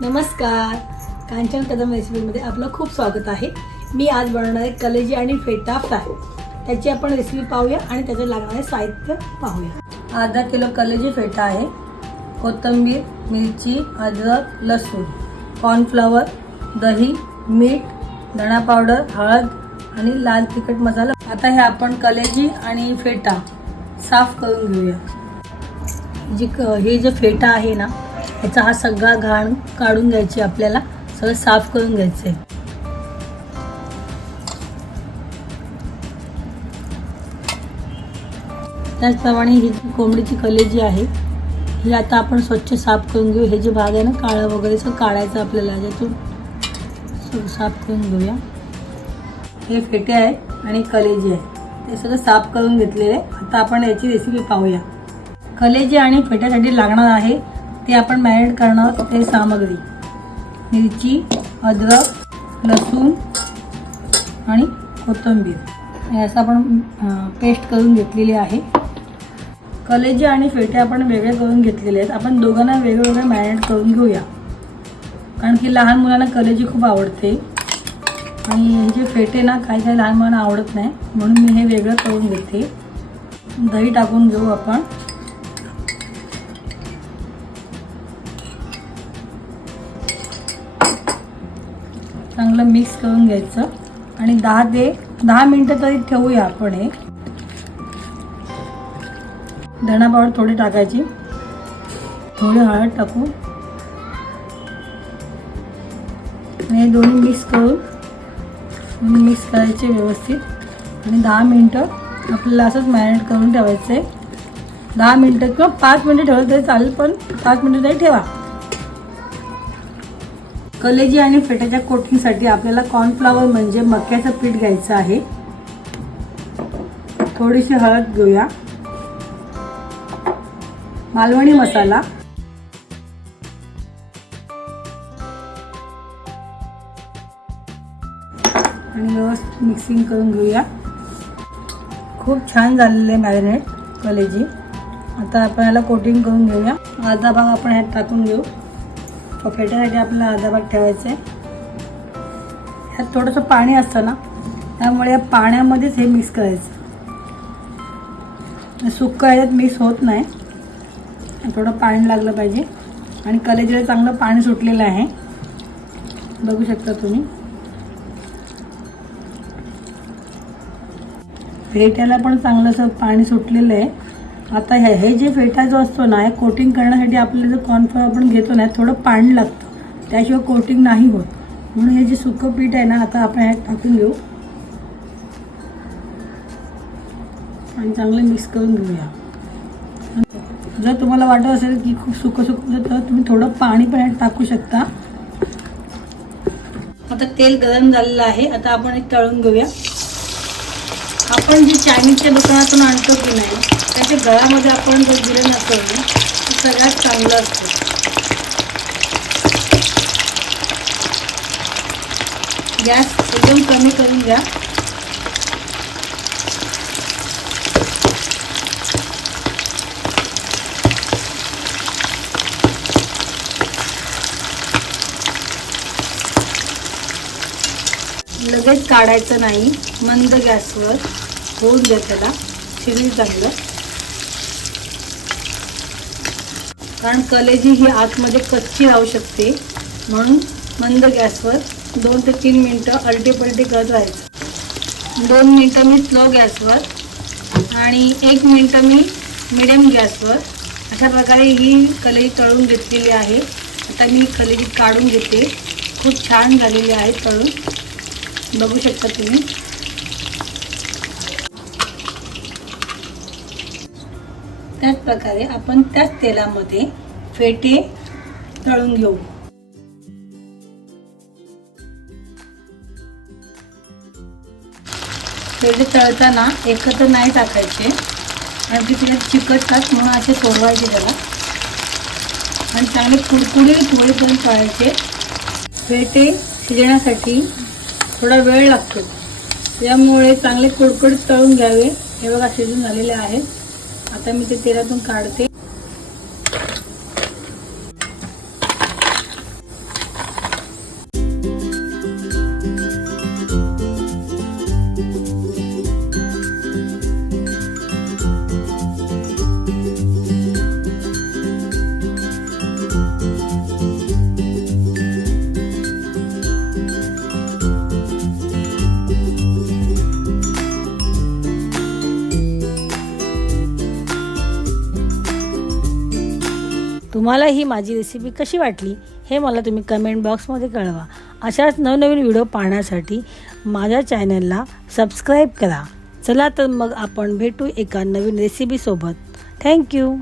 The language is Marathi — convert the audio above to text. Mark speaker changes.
Speaker 1: नमस्कार. कांचन कदम रेसिपीमध्ये आपलं खूप स्वागत आहे. मी आज बनवणार आहे कलेजी आणि फेटा फ्राय. त्याची आपण रेसिपी पाहूया आणि त्याचं लागणारे साहित्य पाहूया. अर्धा किलो कलेजी फेटा आहे. कोथिंबीर मिरची अद्रक लसूण कॉर्नफ्लॉवर दही मीठ धणा पावडर हळद आणि लाल तिखट मसाला. आता हे आपण कलेजी आणि फेटा साफ करून घेऊया. जी क हे जे फेटा आहे ना ह्याचा हा सगळा घाण काढून घ्यायची आपल्याला सगळं साफ करून घ्यायचं आहे त्याचप्रमाणे ही जी कोंबडीची कलेजी आहे ही आता आपण स्वच्छ साफ करून घेऊ. हे जे भाग आहे ना काळं वगैरे सगळं काढायचं आपल्याला ज्यातून सगळं साफ करून घेऊया. हे फेटे आहे आणि कलेजी आहे ते सगळं साफ करून घेतलेले आहे. आता आपण याची रेसिपी पाहूया. कलेजी आणि फेट्यासाठी लागणार आहे ते आपण मॅरिनेट करणार ते सामग्री. मिरची अद्रक लसूण आणि कोथिंबीर. हे असं आपण पेस्ट करून घेतलेली आहे. कलेजी आणि फेटे आपण वेगळे करून घेतलेले आहेत. आपण दोघांना वेगवेगळे मॅरिनेट करून घेऊया. कारण की लहान मुलांना कलेजी खूप आवडते. आणि हे जे फेटे ना काही काही लहान मुलांना आवडत नाही. म्हणून मी हे वेगळं करून घेते. दही टाकून घेऊ आपण. चांगलं मिक्स करून घ्यायचं. आणि दहा ते दहा मिनटं तरी ठेवूया आपण हे. धणा पावडर थोडी टाकायची. थोडी हळद टाकू आणि हे दोन्ही मिक्स करून मिक्स करायचे व्यवस्थित. आणि दहा मिनटं आपल्याला असंच मॅरिनेट करून ठेवायचं आहे दहा मिनटं किंवा पाच मिनटं ठेवलं तरी चालेल पण पाच मिनटं तरी ठेवा. कलेजी आणि फेट्याच्या कोटिंगसाठी आपल्याला कॉर्नफ्लॉवर म्हणजे मक्याचं पीठ घ्यायचं आहे. थोडीशी हळद घेऊया. मालवणी मसाला. आणि व्यवस्थित मिक्सिंग करून घेऊया. खूप छान झालेले मॅरिनेट कलेजी. आता आपण याला कोटिंग करून घेऊया. अर्धा भाग आपण ह्यात टाकून घेऊ. फेटण्यासाठी आपल्याला अर्धा भाग ठेवायचा. आहे ह्यात थोडंसं पाणी असतं ना त्यामुळे या पाण्यामध्येच हे मिक्स करायचं. सुक्क ह्याच्यात मिक्स होत नाही. थोडं पाणी लागलं पाहिजे. आणि कलेजीला चांगलं पाणी सुटलेलं आहे. बघू शकता तुम्ही. फेट्याला पण चांगलं असं पाणी सुटलेलं आहे. आता हे हे जे फेटा जो असतो ना हे कोटिंग करण्यासाठी आपल्याला जर कॉर्नफ्लॉवर आपण घेतो ना थोडं पाणी लागतं. त्याशिवाय कोटिंग नाही होत. म्हणून हे जे सुकं पीठ आहे ना आता आपण ह्यात टाकून घेऊ. आणि चांगलं मिक्स करून घेऊया. जर तुम्हाला वाटत असेल की खूप सुकं सुकं तर तुम्ही थोडं पाणी पण ह्यात टाकू शकता. आता तेल गरम झालेलं आहे. आता आपण एक तळून घेऊया. आपण जे चायनीजच्या दुकानातून आणतो की नाही त्याच्या गळामध्ये आपण जर दिलं नसेल ना सगळ्यात चांगलं असतं. गॅस एकदम कमी करून घ्या. लगेच काढायचं नाही. मंद गॅसवर होऊन द्या त्याला. शिजली चांगलं. कारण कलेजी ही आतमध्ये कच्ची राहू शकते. म्हणून मंद गॅसवर दोन ते तीन मिनटं अलटी पलटी करत राहायचं. दोन मिनटं मी स्लो गॅसवर आणि एक मिनटं मी मिडियम गॅसवर. अशा प्रकारे ही कलेजी तळून घेतलेली आहे. आता मी कलेजी काढून घेते. खूप छान झालेली आहे तळून. बघू शकता तुम्ही. त्याच प्रकारे आपण त्याच तेलामध्ये फेटे तळून घेऊ. फेटे तळताना एकत्र नाही टाकायचे. आणि ते तिला चिकटतात म्हणून असे सोडवायचे त्याला. आणि चांगले कुरकुरीत होईपर्यंत तळायचे. फेटे शिजण्यासाठी थोडा वेळ लागतो. त्यामुळे चांगले कुडकुडीत तळून घ्यावे. हे बघा शिजून झालेले आहेत. आता मी ते तेलातून काढते. तुम्हाला ही माझी रेसिपी कशी वाटली हे मला तुम्ही कमेंट बॉक्समध्ये कळवा. अशाच नवनवीन व्हिडिओ पाहण्यासाठी माझ्या चॅनलला सबस्क्राईब करा. चला तर मग आपण भेटू एका नवीन रेसिपीसोबत थँक्यू